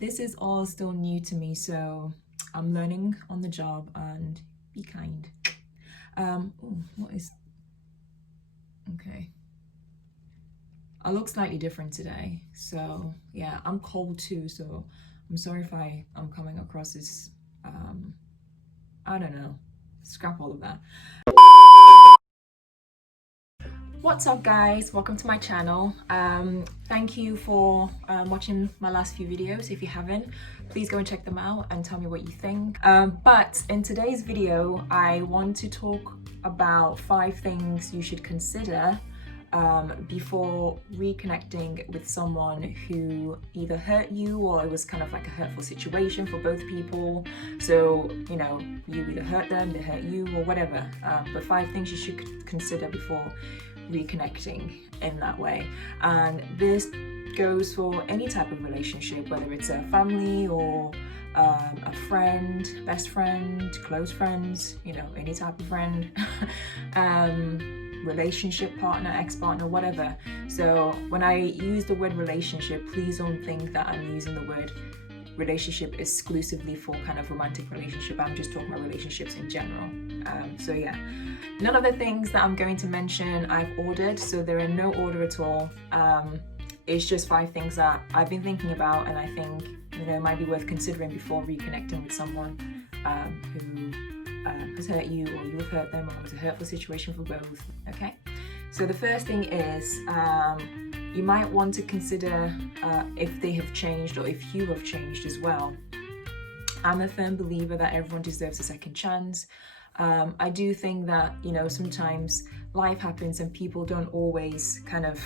This is all still new to me, so I'm learning on the job, and be kind. What is... Okay. I look slightly different today, so yeah, I'm cold too, so I'm sorry if I'm coming across as, I don't know, scrap all of that. What's up guys, welcome to my channel. Thank you for watching my last few videos. If you haven't, please go and check them out and tell me what you think. But in today's video, I want to talk about 5 things you should consider before reconnecting with someone who either hurt you or it was kind of like a hurtful situation for both people. So, you know, you either hurt them, they hurt you, or whatever. But 5 things you should consider before reconnecting in that way. And this goes for any type of relationship, whether it's a family or a friend, best friend, close friends, you know, any type of friend, relationship partner, ex-partner, whatever. So when I use the word relationship, please don't think that I'm using the word relationship exclusively for kind of romantic relationship. I'm just talking about relationships in general. So yeah, none of the things that I'm going to mention I've ordered, so there are no order at all. It's just 5 things that I've been thinking about, and I think, you know, it might be worth considering before reconnecting with someone who has hurt you, or you have hurt them, or it was a hurtful situation for both. Okay, so the first thing is you might want to consider if they have changed, or if you have changed as well. I'm a firm believer that everyone deserves a second chance. I do think that, you know, sometimes life happens and people don't always kind of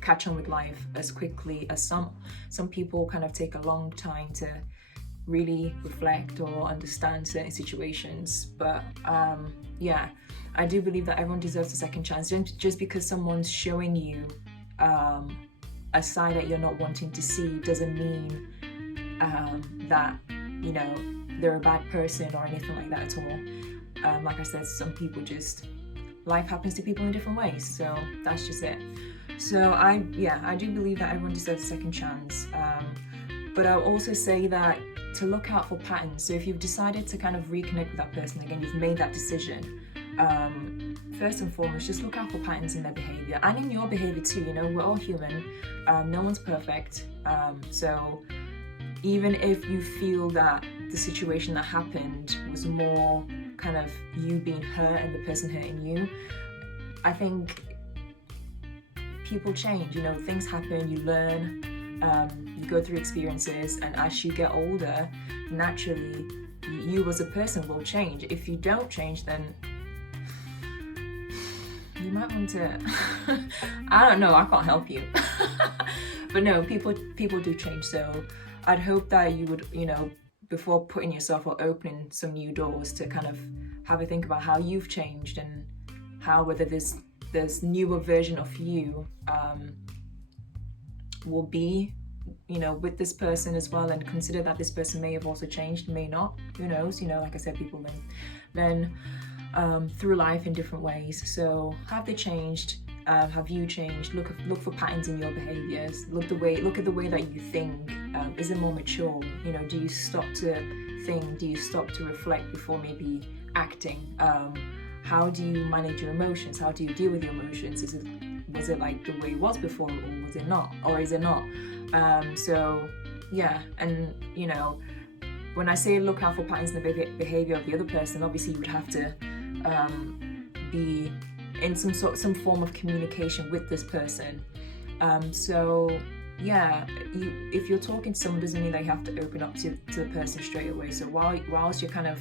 catch on with life as quickly as some people kind of take a long time to really reflect or understand certain situations. But yeah, I do believe that everyone deserves a second chance. Just because someone's showing you a side that you're not wanting to see doesn't mean that, you know, they're a bad person or anything like that at all. Like I said, some people just, life happens to people in different ways, so that's just it. So I do believe that everyone deserves a second chance. But I'll also say that to look out for patterns. So if you've decided to kind of reconnect with that person again, you've made that decision, first and foremost, just look out for patterns in their behavior and in your behavior too. You know, we're all human, no one's perfect. So even if you feel that the situation that happened was more kind of you being hurt and the person hurting you, I think people change, you know, things happen, you learn, you go through experiences, and as you get older, naturally, you as a person will change. If you don't change, then you might want to, I don't know, I can't help you. But no, people do change, so I'd hope that you would, you know, before putting yourself or opening some new doors, to kind of have a think about how you've changed and how, whether this newer version of you will be, you know, with this person as well, and consider that this person may have also changed, may not, who knows, you know, like I said, people learn through life in different ways. So have they changed? Have you changed? Look for patterns in your behaviors. Look at the way that you think. Is it more mature? You know, do you stop to think? Do you stop to reflect before maybe acting? How do you manage your emotions? How do you deal with your emotions? Was it like the way it was before, or was it not? Or is it not? So yeah, and you know, when I say look out for patterns in the behavior of the other person, obviously you would have to be in some form of communication with this person. So yeah, if you're talking to someone, doesn't mean that you have to open up to the person straight away. So whilst you're kind of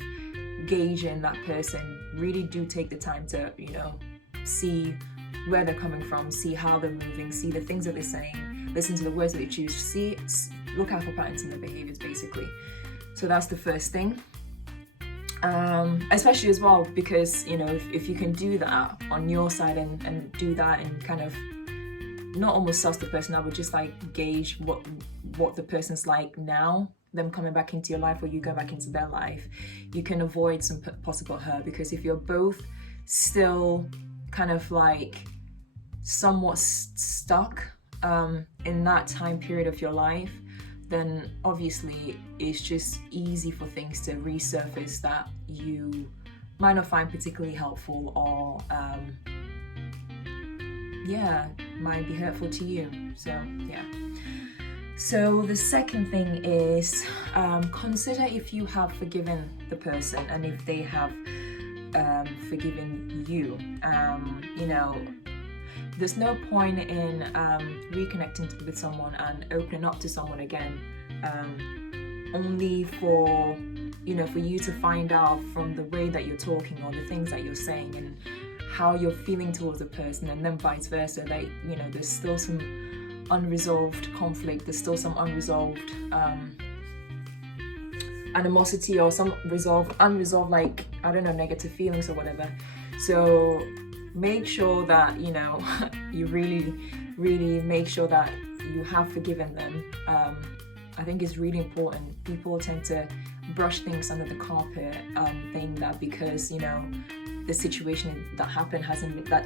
gauging that person, really do take the time to, you know, see where they're coming from, see how they're moving, see the things that they're saying, listen to the words that they choose, look out for patterns in their behaviors, basically. So that's the first thing. Especially as well, because, you know, if you can do that on your side and do that and kind of not almost suss the person out, but just like gauge what the person's like now, them coming back into your life or you go back into their life, you can avoid some possible hurt. Because if you're both still kind of like somewhat stuck in that time period of your life, then obviously it's just easy for things to resurface that you might not find particularly helpful, or might be hurtful to you. So the second thing is consider if you have forgiven the person and if they have forgiven you. There's no point in reconnecting with someone and opening up to someone again, only for you to find out from the way that you're talking or the things that you're saying and how you're feeling towards a person, and then vice versa, that there's still some unresolved conflict, there's still some unresolved animosity, or some unresolved negative feelings or whatever. So make sure that you really make sure that you have forgiven them. I think it's really important. People tend to brush things under the carpet and think that because the situation that happened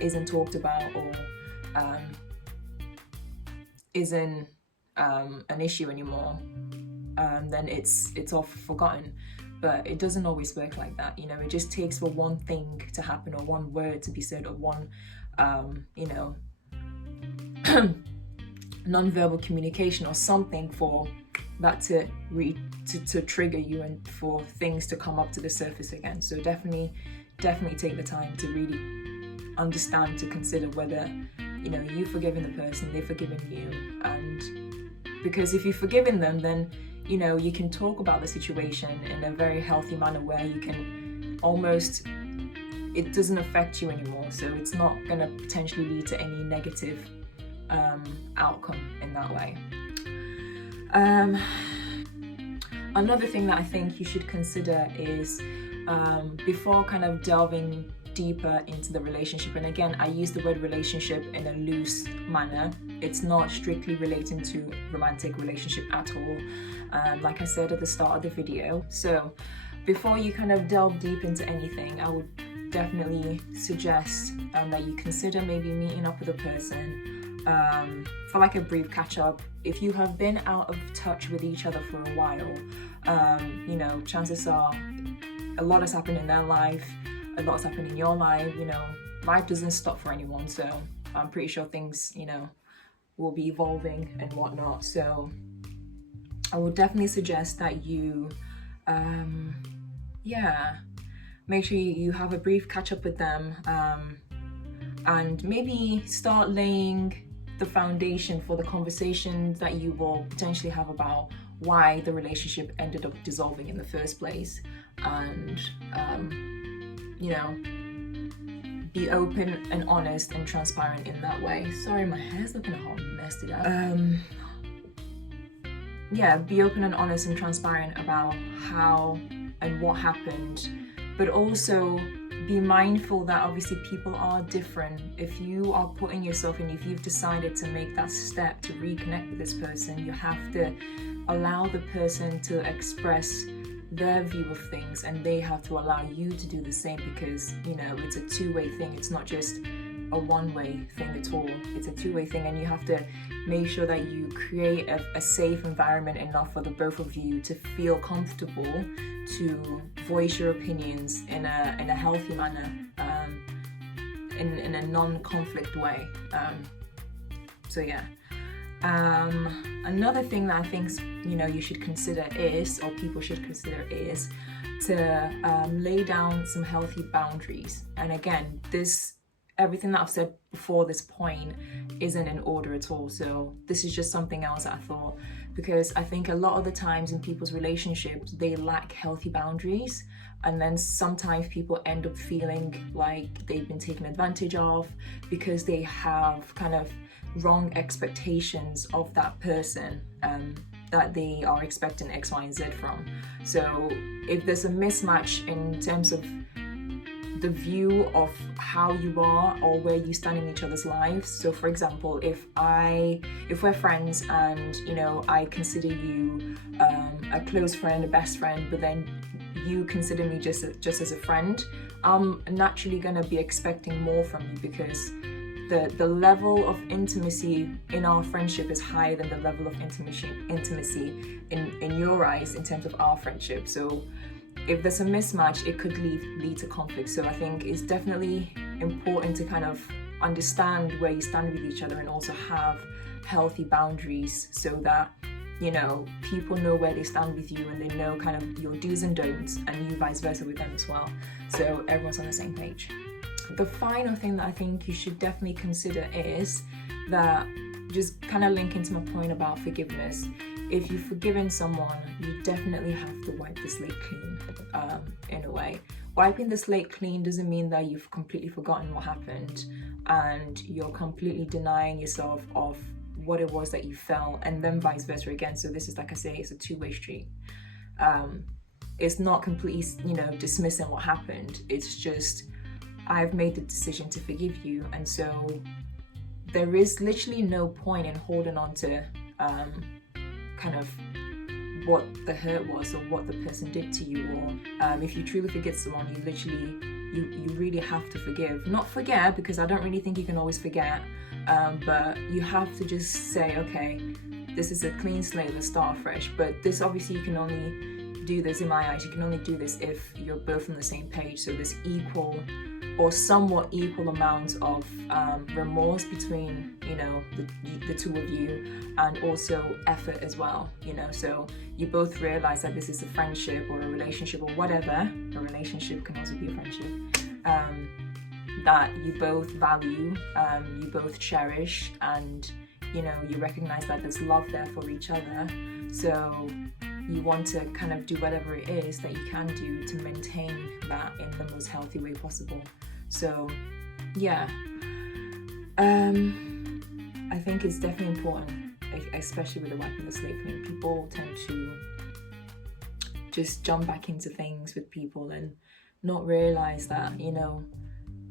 isn't talked about, or isn't an issue anymore, then it's all forgotten. But it doesn't always work like that. It just takes for one thing to happen, or one word to be said, or one non-verbal communication or something for that to trigger you and for things to come up to the surface again. So definitely take the time to really understand, to consider whether you've forgiven the person, they've forgiven you. And because if you've forgiven them, then you can talk about the situation in a very healthy manner where you can it doesn't affect you anymore, so it's not going to potentially lead to any negative outcome in that way. Another thing that I think you should consider is before kind of delving deeper into the relationship, and again, I use the word relationship in a loose manner, it's not strictly relating to romantic relationship at all, like I said at the start of the video. So before you kind of delve deep into anything, I would definitely suggest that you consider maybe meeting up with a person for like a brief catch up. If you have been out of touch with each other for a while, chances are a lot has happened in their life, a lot's happened in your life. Life doesn't stop for anyone, so I'm pretty sure things will be evolving and whatnot. So I would definitely suggest that you make sure you have a brief catch up with them, and maybe start laying the foundation for the conversations that you will potentially have about why the relationship ended up dissolving in the first place, and be open and honest and transparent in that way. Sorry, my hair's looking a whole messed it up. Be open and honest and transparent about how and what happened, but also be mindful that obviously people are different. If you are putting yourself in, if you've decided to make that step to reconnect with this person, you have to allow the person to express their view of things, and they have to allow you to do the same, because it's a two-way thing. It's not just a one-way thing at all. It's a two-way thing, and you have to make sure that you create a safe environment enough for the both of you to feel comfortable to voice your opinions in a healthy manner, in a non-conflict way. Another thing that I think you should consider is, or people should consider, is to lay down some healthy boundaries. And again, everything that I've said before this point isn't in order at all. So this is just something else that I thought, because I think a lot of the times in people's relationships, they lack healthy boundaries. And then sometimes people end up feeling like they've been taken advantage of because they have kind of wrong expectations of that person, that they are expecting X, Y, and Z from. So if there's a mismatch in terms of the view of how you are or where you stand in each other's lives. So for example, if we're friends and I consider you a close friend, a best friend, but then you consider me just as a friend, I'm naturally gonna be expecting more from you, because the level of intimacy in our friendship is higher than the level of intimacy in your eyes in terms of our friendship. So if there's a mismatch, it could lead to conflict. So I think it's definitely important to kind of understand where you stand with each other and also have healthy boundaries so that, you know, people know where they stand with you and they know kind of your do's and don'ts, and you vice versa with them as well. So everyone's on the same page. The final thing that I think you should definitely consider is that, just kind of linking to my point about forgiveness, if you've forgiven someone, you definitely have to wipe the slate clean, in a way. Wiping the slate clean doesn't mean that you've completely forgotten what happened and you're completely denying yourself of what it was that you felt, and then vice versa again. So this is, like I say, it's a two-way street. It's not completely, you know, dismissing what happened. It's just, I've made the decision to forgive you, and so there is literally no point in holding on to kind of what the hurt was or what the person did to you. Or if you truly forget someone, you literally, you really have to forgive. Not forget, because I don't really think you can always forget, but you have to just say, okay, this is a clean slate, let's start fresh. But this, obviously, you can only do this, in my eyes, you can only do this if you're both on the same page. So there's equal or somewhat equal amounts of remorse between, you know, the two of you, and also effort as well, you know. So you both realize that this is a friendship or a relationship or whatever, a relationship can also be a friendship, that you both value, you both cherish, and, you know, you recognize that there's love there for each other. So you want to kind of do whatever it is that you can do to maintain that in the most healthy way possible. So yeah, I think it's definitely important, especially with the wiping the slate clean. People tend to just jump back into things with people and not realize that, you know,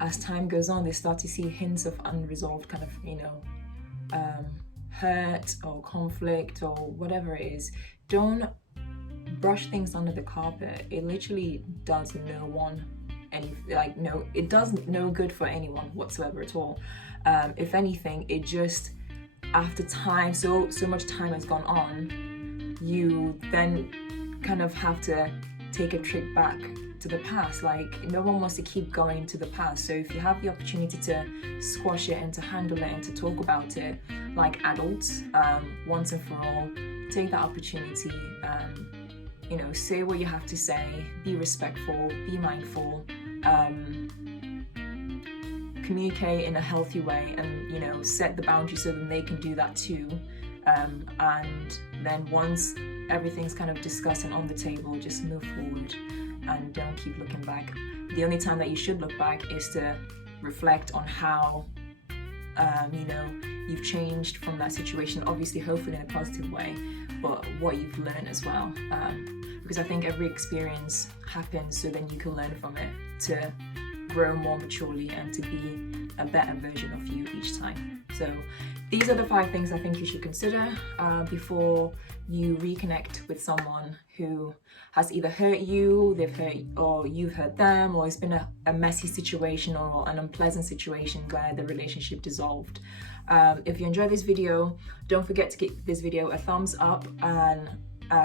as time goes on, they start to see hints of unresolved kind of, you know, hurt or conflict or whatever it is. Don't brush things under the carpet. It literally does no one it does no good for anyone whatsoever at all. If anything, it just, after time, so much time has gone on, you then kind of have to take a trip back to the past. Like, no one wants to keep going to the past. So if you have the opportunity to squash it and to handle it and to talk about it like adults, once and for all, take that opportunity. You know, say what you have to say, be respectful, be mindful, communicate in a healthy way, and, you know, set the boundaries so that they can do that too. And then once everything's kind of discussed and on the table, just move forward and don't keep looking back. The only time that you should look back is to reflect on how, you know, you've changed from that situation, obviously, hopefully in a positive way, but what you've learned as well. Because I think every experience happens so then you can learn from it to grow more maturely and to be a better version of you each time. So these are the 5 things I think you should consider before you reconnect with someone who has either hurt you, they've hurt, or you've hurt them, or it's been a messy situation or an unpleasant situation where the relationship dissolved. If you enjoyed this video, don't forget to give this video a thumbs up and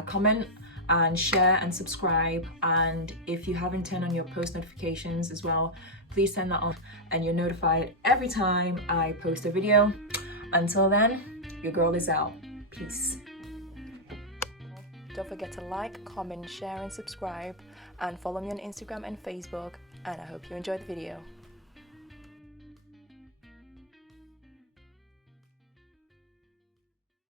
comment and share and subscribe. And if you haven't turned on your post notifications as well, please turn that on and you're notified every time I post a video. Until then, your girl is out. Peace. Don't forget to like, comment, share and subscribe, and follow me on Instagram and Facebook, and I hope you enjoyed the video.